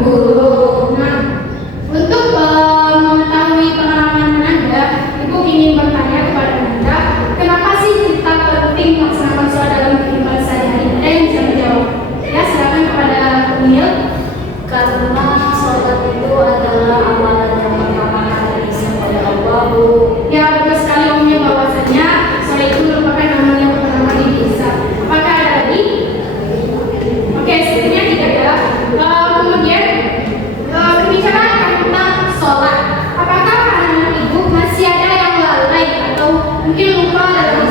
Guru. Nah, untuk mengetahui pengalaman Anda, Ibu ingin bertanya kepada Anda, kenapa sih kita penting melaksanakan sholat dalam kehidupan sehari-hari? Ada yang bisa menjawab? Ya, silakan kepada Emil. Karena sholat itu adalah amalan yang pertama kali kepada Allah, Bu. Ya, betul sekali Omnya, bahwasanya sholat itu merupakan amalan yang pertama kali dihisab. Apakah ada lagi? Oke, sebenarnya tidak ya. Kemudian berbicara tentang sholat, apakah anak ibu masih ada yang lalai atau mungkin lupa dalam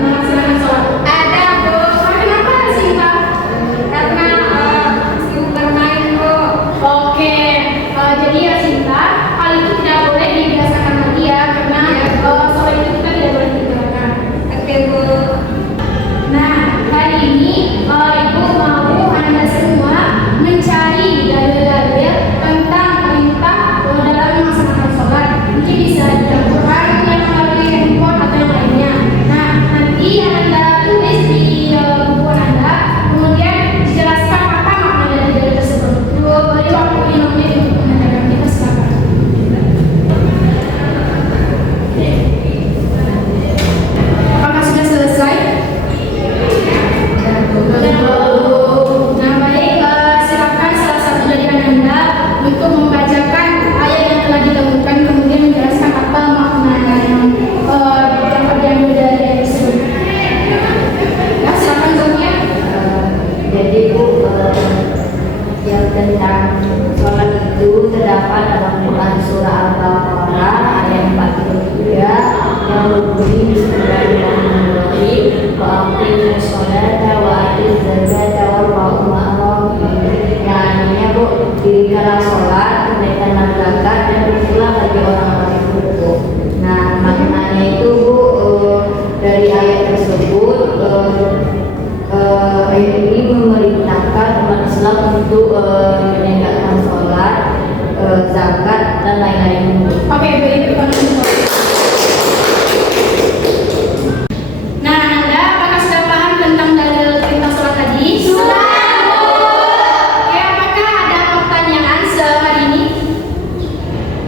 melaksanakan sholat? Ada, Bu. Kenapa Sinta? Karena sibuk bermain, Bu. Oke, jadi ya Sinta, hal itu tidak boleh dibiasakan lagi ya, karena sholat itu kita tidak boleh tinggalkan. Oke, Bu. Nah, hari ini Ibu mau Anda semua mencari dalil-dalil tentang perintah dalam melaksanakan sholat. Mungkin bisa dicampurkan dengan melalui handphone atau yang lainnya. Nah, nanti Anda tulis di buku Anda, kemudian dijelaskan apa makna dari dalil tersebut. Beri waktu yang lebih untuk menanyakan kita, silakan. Apakah sudah selesai? Nah, baik, silakan salah satu dari Anda untuk membacakan ayat yang telah digabungkan, kemudian menjelaskan apa makna yang dapat diambil dari ayat tersebut. Ya, silakan Zonia. Jadi, Bu, yang tentang sholat itu terdapat dalam Quran surah Al-Baqarah ayat 43 yang berbunyi Bismillahirrahmanirrahim wa aqimus sholata wa atuz zakata warka'u ma'ar-raki'in. Yang artinya, Bu, dirikanlah sholat, tunaikanlah zakat dan berpulang bagi orang-orang yang bersyukur. Nah, maknanya itu, Bu, dari ayat tersebut ayat ini memerintahkan umat Islam untuk menegakkan sholat, zakat dan lain-lain. Oke, baik, nah, Anda apakah sudah paham tentang dalil perintah sholat tadi? Sudah. Oke, apakah ada pertanyaan sehari ini?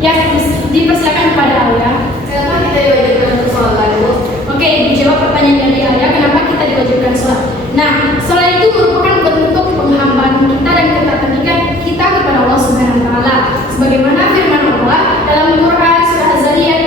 Ya, dipersilakan kepada Ayah. Kenapa kita diwajibkan untuk sholat, Bu? Oke, dijawab pertanyaan dari Ayah, kenapa kita diwajibkan sholat? Nah, sholat itu merupakan bentuk penghambaan kita dan ketertarikan kita kepada Allah Subhanahu wa Ta'ala. Sebagaimana firman Allah dalam Quran surah Az-Zariyat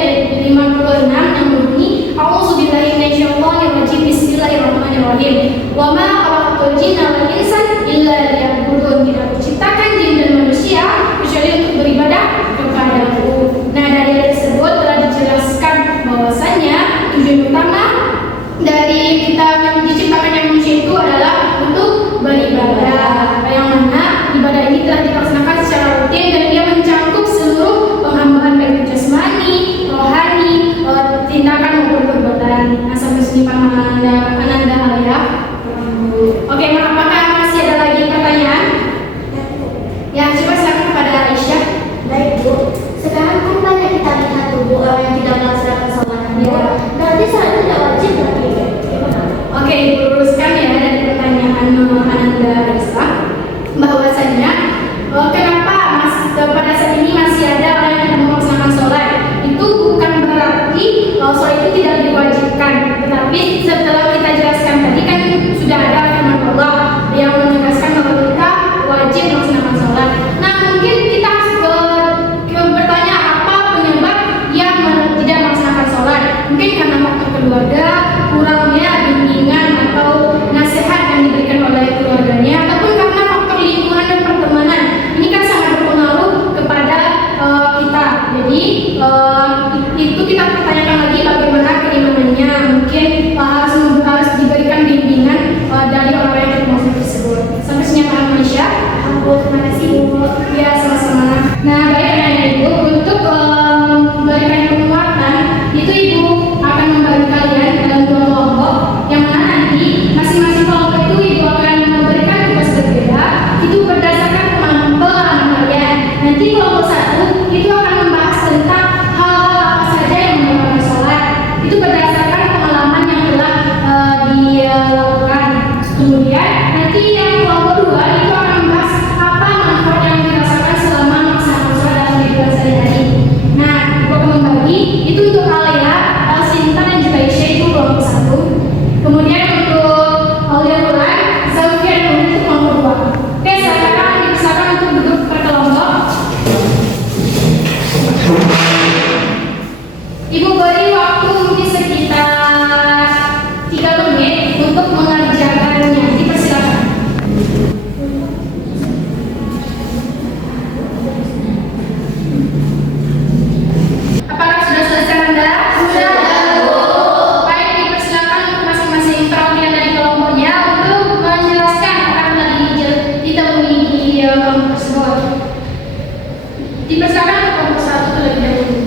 Dipersilakan untuk kelompok 1 terlebih dahulu.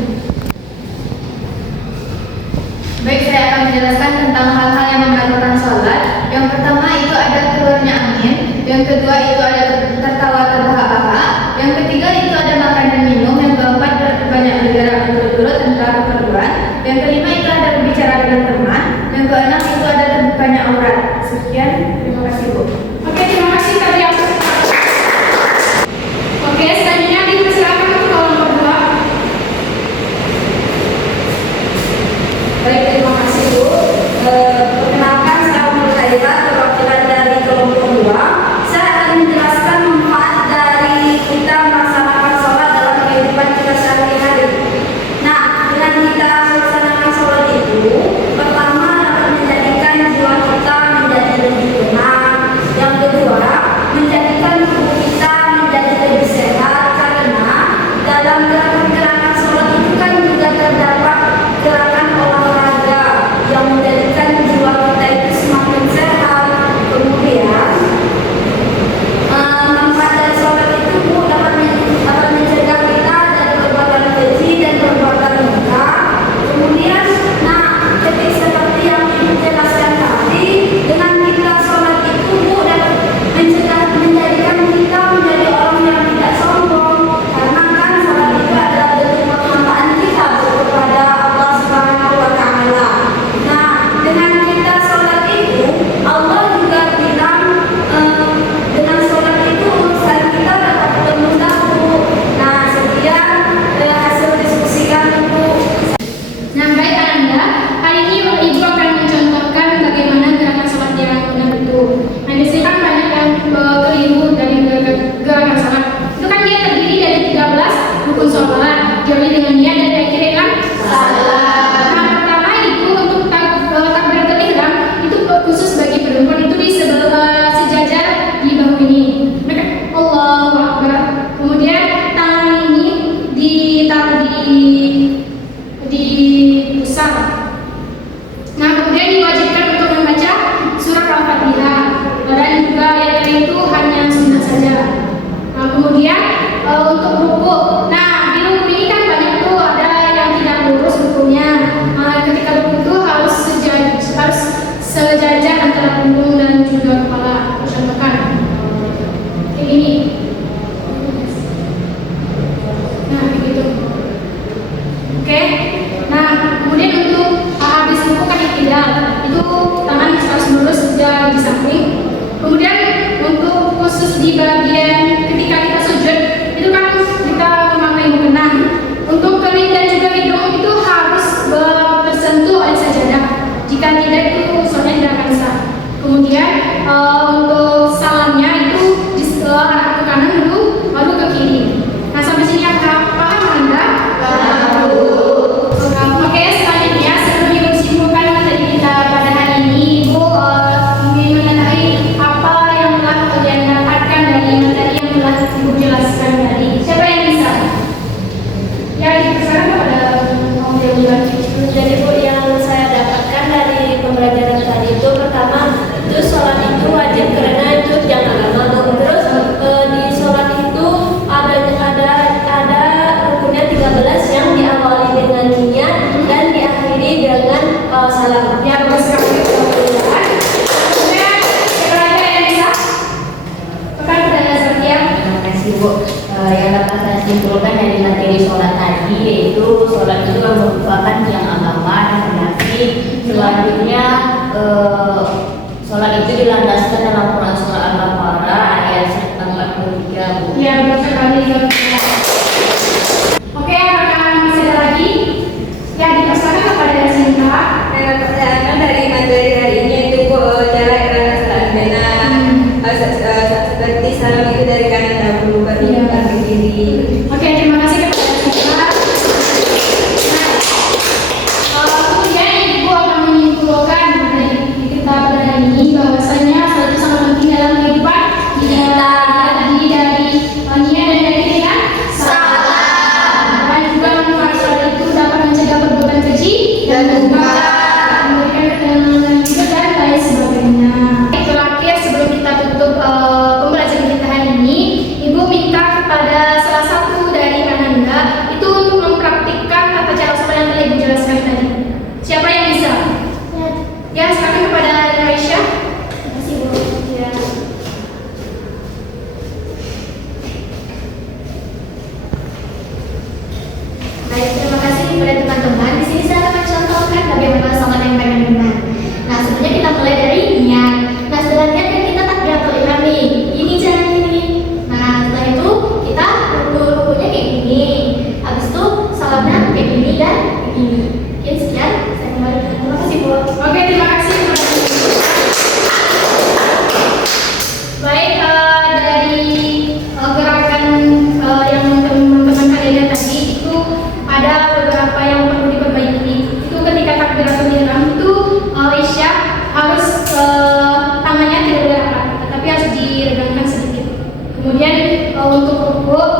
Baik, saya akan menjelaskan tentang hal-hal yang membatalkan sholat. Yang pertama itu ada keluarnya angin, yang kedua itu ada tertawa terbahak-bahak, yang ketiga itu ada makan dan minum, yang keempat banyak bergerak berturut-turut antara keperluan, yang kelima itu ada berbicara dengan teman, yang keenam itu ada terbukanya aurat. Sekian, terima kasih Bu. Oke, terima kasih tadi aku. Oke, selanjutnya dipersilakan untuk kelompok 2. Baik, terima kasih Bu. Perkenalkan, saya Umul Khairah, perwakilan dari kelompok 2. Saya akan menjelaskan manfaat dari kita melaksanakan sholat dalam kehidupan kita sehari-hari. Nah, dengan kita melaksanakan sholat itu, pertama dapat menjadikan jiwa kita menjadi lebih tenang. Yang kedua, menjadikan tubuh kita menjadi lebih sehat karena dalam gerakan-gerakan sholat itu kan juga terdapat gerakan olahraga yang menjadikan jiwa kita itu semakin sehat. Kemudian manfaat dari sholat itu Bu dapat mencegah kita dari perbuatan keji dan perbuatan murka. Kemudian, seperti yang Ibu jelaskan tadi, dengan kita sholat itu Bu dapat menjadikan kita menjadi orang yang tidak sombong, karena kan sholat itu adalah bentuk penghambaan kita kepada Allah Subhanahu wa Ta'ala. Nah, dengan kita sholat itu, Allah juga bilang dengan sholat itu urusan kita dapat termudah Bu. Nah, sekian hasil diskusi kami Bu. Nah, baik Anda, hari ini Ibu akan mencontohkan bagaimana gerakan sholat yang benar itu. Nah, di sini kan banyak yang keliru dari gerakan sholat. Itu kan dia terdiri dari 13 rukun sholat. Jadi dengan dia dan akhirnya kan salah. Nah, pertama itu untuk takbiratul ihram itu khusus bagi perempuan itu di sejajar di bahu ini. Allahu Akbar. Kemudian tangan ini ditaruh di pusat. Nah, kemudian diwajibkan untuk membaca surat Al-Fatihah dan juga yang lain itu hanya sunnah saja. Nah, kemudian untuk ruku. Nah, di ruku ini kan banyak tuh ada yang tidak lurus rukunya. Nah, ketika ruku itu harus sejajar antara punggung dan juga kepala. Contohkan kayak gini. Nah, begitu. Oke. Nah, kemudian untuk habis ruku kan iktidal. Itu tangan harus lurus sudah di samping. Kemudian untuk khusus di bagian ketika kita sujud itu kan kita memakai mukena. Untuk telinga dan juga hidung itu harus tersentuh oleh sajadah. Jika tidak itu sholatnya tidak akan sah. Kemudian untuk salamnya itu arah ke kanan dulu baru ke kiri. Nah, sampai sini paham Anda? Oke, selanjutnya sebelum Ibu simpulkan materi kita pada hari ini, Ibu ingin mengenai apa yang telah kalian dapatkan dari materi yang telah Ibu jelaskan tadi. Siapa yang bisa? Ya, dipersilakan kepada Om Dewilan. Jadi Bu, yang saya dapatkan dari pembelajaran tadi itu pertama itu sholat itu wajib karena itu jangan lama. Terus di sholat itu ada rukunnya 13 yang diawali dengan niat dan diakhiri dengan salam. Ya, bagus sekali. Kemudian siapa lagi yang bisa? Bukan pertanyaan Satya. Terima kasih Bu. Yang dapat saya simpulkan dari materi sholat tadi yaitu sholat itu merupakan tiang agama dan fondasi. Selanjutnya sholat itu dilandaskan dalam Quran surah Al-Baqarah ayat 43 Bu. Ya, bagus sekali. Oke, apakah masih ada lagi? Ya, dipersilakan kepada Sinta. Pertanyaan dari materi hari ini itu cara gerakan sholat seperti salam itu dari kanan dahulu baru ke kiri. Oke, terima kasih kepada Sinta. Nah, kemudian Ibu akan menyimpulkan dari kita pada hari ini bahwasanya sholat itu sangat penting dalam kehidupan Kemudian untuk rukuk